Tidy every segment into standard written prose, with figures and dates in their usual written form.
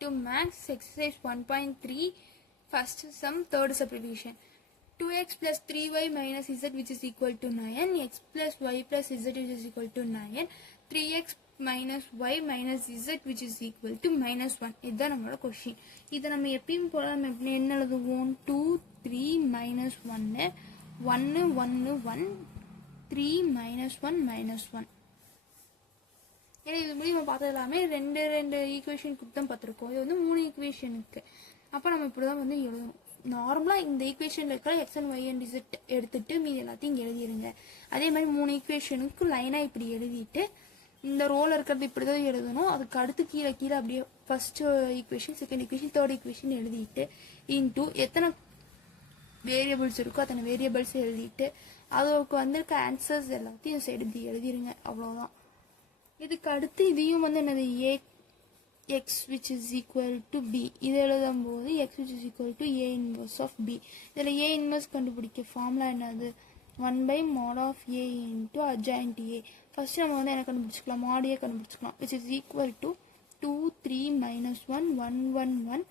to max exercise 1.3 first sum third subdivision. 2x plus 3y minus z which is equal to 9, x plus y plus z which is equal to 9, 3x minus y minus z which is equal to minus 1. இதுதான் நம்மளோட question. இதை நம்ம எப்பயும் போல நம்ம என்ன எழுதுவோம்? 2 3 minus 1 1 1 1 3 minus 1 minus 1. ஏன்னா இது முன்னாடி நம்ம பார்த்தது எல்லாமே ரெண்டு ஈக்குவேஷனுக்கு தான் பார்த்துருக்கோம். இது வந்து 3 ஈக்குவேஷனுக்கு. அப்போ நம்ம இப்படி தான் வந்து எழுதணும். நார்மலாக இந்த ஈக்குவேஷனில் இருக்கிற x and y and z எடுத்துட்டு மீது எல்லாத்தையும் இங்கே எழுதிடுங்க. அதே மாதிரி 3 ஈக்குவேஷனுக்கு லைனாக இப்படி எழுதிட்டு இந்த ரோல் இருக்கிறது இப்படி தான் எழுதணும். அதுக்கு அடுத்து கீழே அப்படியே first equation, second equation, third equation எழுதிட்டு இன்டூ எத்தனை வேரியபிள்ஸ் இருக்கோ அத்தனை வேரியபிள்ஸ் எழுதிட்டு அதுக்கு வந்திருக்க ஆன்சர்ஸ் எல்லாத்தையும் சைடு எழுதிருங்க. அவ்வளோதான். இதுக்கு அடுத்து இதையும் வந்து என்னது x which is equal to b. இது எழுதும்போது x which is equal to a inverse of b. இதில் a inverse கண்டுபிடிக்க ஃபார்முலா என்னது? 1 by mod of a into adjoint a. First நம்ம வந்து என்ன கண்டுபிடிச்சிக்கலாம்? mod a கண்டுபிடிச்சிக்கலாம். which is equal to 2 3 minus 1 1 1 1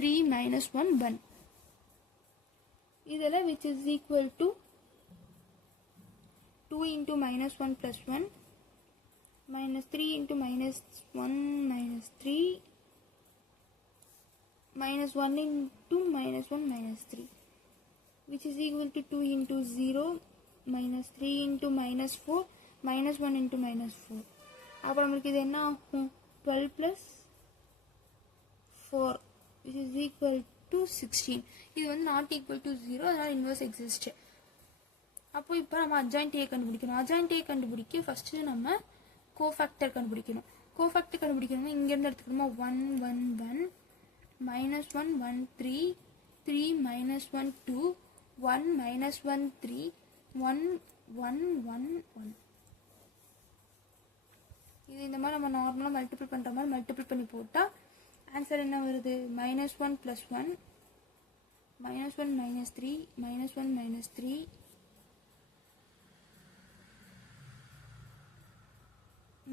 3 minus 1 1. இதில் which is equal to 2 into minus 1 plus 1 minus 3 into minus 1 minus 3 minus 1 into minus 1 minus 3 which is equal to 2 into 0 minus 3 into minus 4 minus 1 into minus 4. அப்போ நம்மளுக்கு இது என்ன ஆகும்? 12 plus 4 which is equal to 16. இது வந்து not equal to 0, அதனால் inverse exist. அப்போ இப்போ நம்ம adjoint a கண்டுபிடிக்கணும். adjoint a கண்டுபிடிக்க ஃபஸ்ட்டு நம்ம கோஃபேக்டர் கண்டுபிடிக்கணும். கோஃபேக்டர் கண்டுபிடிக்கணும்னா இங்கேருந்து எடுத்துக்கணுமா? 1 1 1 minus 1 1 3 3 minus 1 2 1 minus 1 3 1 1 1 1. இது இந்த மாதிரி நம்ம நார்மலாக மல்டிபிள் பண்ணுற மாதிரி மல்டிபிள் பண்ணி போட்டால் ஆன்சர் என்ன வருது? minus 1 plus 1 minus 1 minus 3 minus 1 minus 3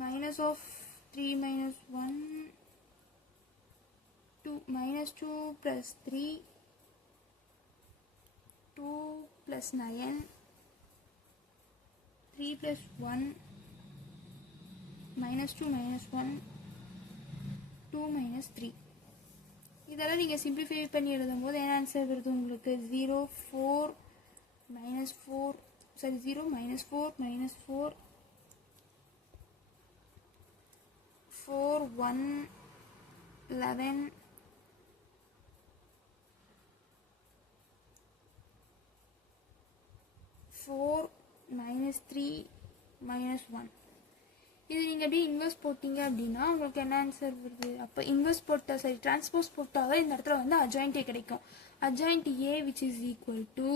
minus of 3 minus 1 2 minus 2 plus 3 2 plus 9 3 plus 1 minus 2 minus 1 2 minus 3. இதெல்லாம் நீங்கள் சிம்பிளிஃபை பண்ணி எழுதும்போது என்ன ஆன்சர் வருது உங்களுக்கு? 0 4 minus 4 sorry 0 minus 4 minus 4 4 1 11 4 minus 3 minus 1. இது நீங்கள் அப்படியே இன்வெர்ஸ் போட்டிங்க அப்படின்னா உங்களுக்கு என்ன ஆன்சர் வருது? அப்போ இன்வெர்ஸ் போட்டால் சரி டிரான்ஸ்போஸ் போட்டால் தான் இந்த இடத்துல வந்து adjoint a கிடைக்கும். adjoint a which is equal to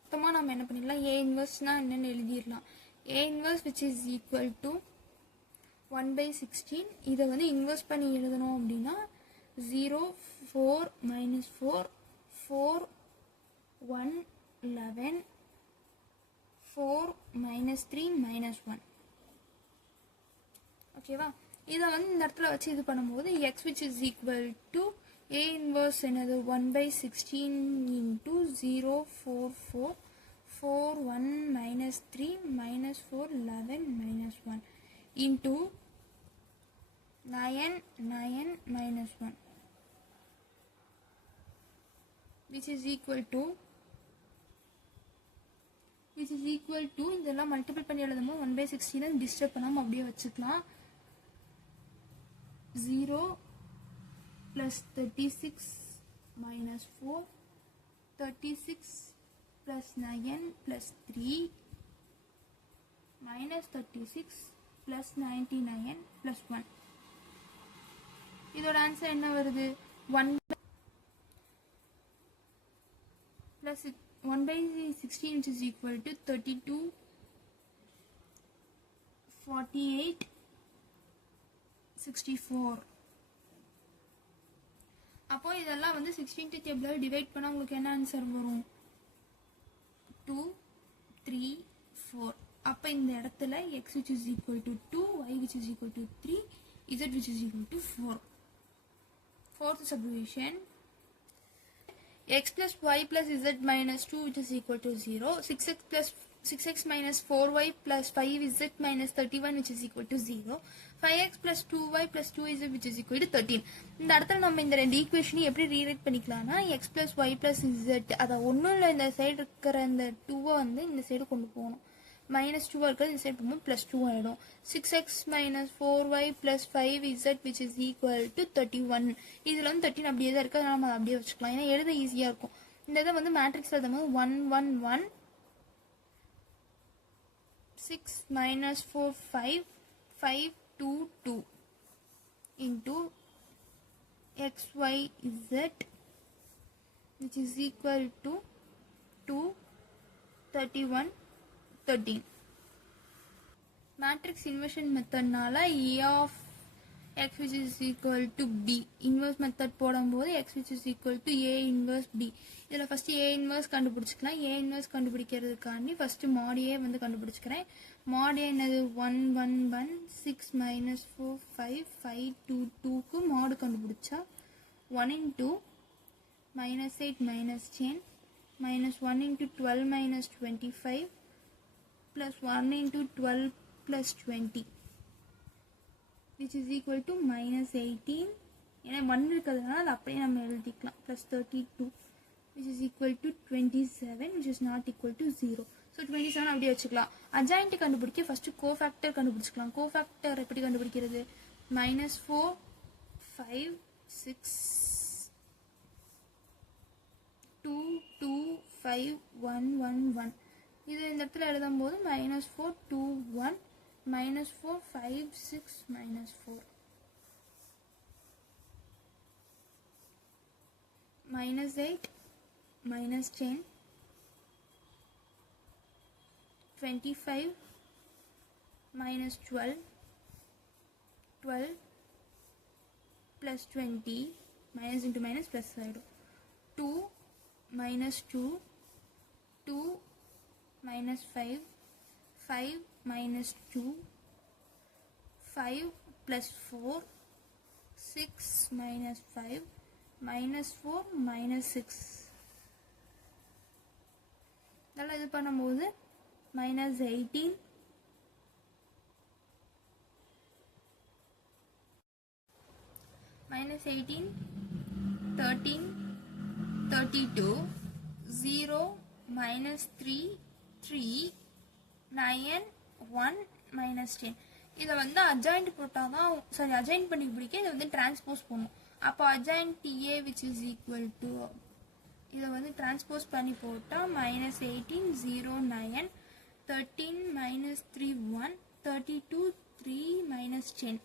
மொத்தமாக நம்ம என்ன பண்ணிடலாம்? a இன்வெர்ஸ்னால் என்னென்னு எழுதிடலாம். a inverse which is equal to 1 by 16. இதை வந்து இன்வெர்ஸ் பண்ணி எழுதணும் அப்படின்னா 0 4 minus 4 4 1 11 4 minus 3 minus 1. ஓகேவா? இதை வந்து இந்த இடத்துல வச்சு இது பண்ணும்போது x which is equal to a inverse என்னது? 1 by 16 into 0 4 4 4 1 minus 3 minus 4 11 minus 1 into 9 9 minus 1 which is equal to இதெல்லாம் மல்டிபிள் பண்ணி எழுதும்போது 1 by 16 டிஸ்டர்ப் பண்ணாமல் அப்படியே வச்சுக்கலாம். 0 plus 36 minus 4 36 plus 9 plus 3 minus 36 plus 99 plus 1. இதோட ஆன்சர் என்ன வருது? 1 plus 1 by 16 which is equal to 32 48 64. அப்போ இதெல்லாம் வந்து 16 டேபிளால் டிவைட் பண்ணால் உங்களுக்கு என்ன ஆன்சர் வரும்? 2 3 4. அப்போ இந்த இடத்துல x which is equal to 2 y which is equal to 3 z which is equal to 4. Fourth subdivision, x plus y plus z minus 2 which is equal to 0. 6x minus 4y plus 5z minus 31 which is equal to 0. 5x plus 2y plus 2z which is equal to 13. இந்த இடத்துல நம்ம இந்த ரெண்டு ஈக்குவேஷனை எப்படி rewrite பண்ணிக்கலாம்னா x plus y plus z அதை ஒன்றும் இல்லை, இந்த சைடு இருக்கிற இந்த 2-வை வந்து இந்த சைடு கொண்டு போகணும். minus 2 இருக்கிறது இந்த சைடு போகும்போது plus 2 ஆகிடும். 6x minus 4y plus 5z which is equal to 31. இதில் வந்து 13 அப்படியே தான் இருக்குது, அதனால் நம்ம அப்படியே வச்சுக்கலாம், ஏன்னா எழுத ஈஸியாக இருக்கும். இந்த இதை வந்து மேட்ரிக்ஸ் எழுதும் போது 1 1 1 6 minus 4 5 5 2 2 into xyz which is equal to 2 31 13. Matrix inversion method nala a of x which is equal to b inverse method போடும்போது x which is equal to a inverse b. இதில் first a inverse கண்டுபிடிச்சிக்கலாம். a inverse கண்டுபிடிக்கிறதுக்காண்டி first mod a வந்து கண்டுபிடிச்சிக்கிறேன். mod a என்னது 1 1 1 6 minus 4 5 5 2 2க்கு mod கண்டுபிடிச்சா 1 into minus 8 minus 10 minus 1 into 12 minus 25 plus 1 into 12 plus 20 which is equal to minus 18. ஏன்னா 1 இருக்கிறதுனால அது அப்படியே நம்ம எழுதிக்கலாம். plus 32 which is equal to 27 which is not equal to 0. so 27 அப்படியே வச்சுக்கலாம். adjoint கண்டுபிடிக்க first cofactor கண்டுபிடிச்சிக்கலாம். cofactor எப்படி கண்டுபிடிக்கிறது? minus 4 5 6 2 2 5 1 1 1. இது இந்த இடத்துல எழுதும்போது minus 4 2 1 minus 4 5 6 minus 4 minus 8 minus 10 25 minus 12 12 plus 20 minus into minus plus side 2 minus 2 2 minus 5 5 minus 2 5 plus 4 6 minus 5 minus 4 minus 6. நல்லா இது பண்ணும்போது minus 18 minus 18 13 32 0 minus 3 3 9 1 minus 10. இதை வந்து adjoint போட்டால் தான் சாரி adjoint பண்ணி பிடிக்க இதை வந்து டிரான்ஸ்போஸ் பண்ணணும். அப்போ adjoint TA which is equal to இதை வந்து டிரான்ஸ்போஸ் பண்ணி போட்டால் minus 18 0 9 13 minus 3 1 32 3 minus 10.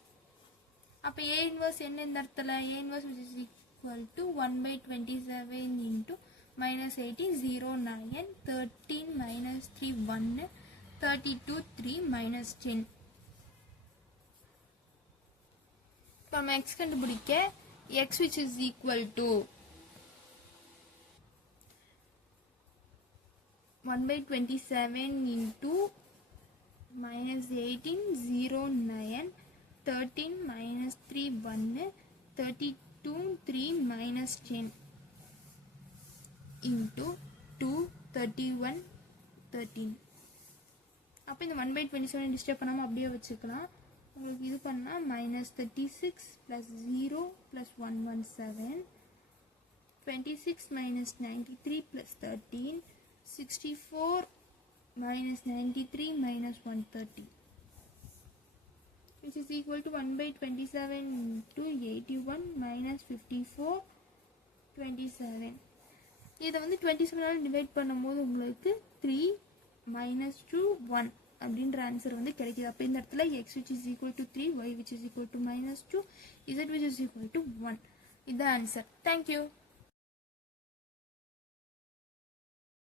அப்போ A inverse என்ன இந்த இடத்துல? A inverse which is equal to 1 by 27 into minus 18 0 9 13 minus 3 1 32 3 minus 10. இப்போ நம்ம x கண்டுபிடிக்க x which is equal to 1 by 27 into minus 18 0 9 13 minus 3 1 32 3 minus 10 into 2 31 13. அப்போ இந்த 1 by 27 டிஸ்டர்ப் பண்ணாமல் அப்படியே வச்சுக்கலாம். உங்களுக்கு இது பண்ணால் minus 36 plus 0 plus 117 26 minus 93 plus 13 64 minus 93 minus 130 which is equal to 1 by 27 into 81 minus 54 27. இதை வந்து 27 டிவைட் பண்ணும்போது உங்களுக்கு 3 minus 2 1 அப்படின்ற ஆன்சர் வந்து கிடைக்குது. அப்போ இந்த இடத்துல x which is equal to 3 y which is equal to minus 2 z which is equal to 1 இதுதான் ஆன்சர். தேங்க்யூ.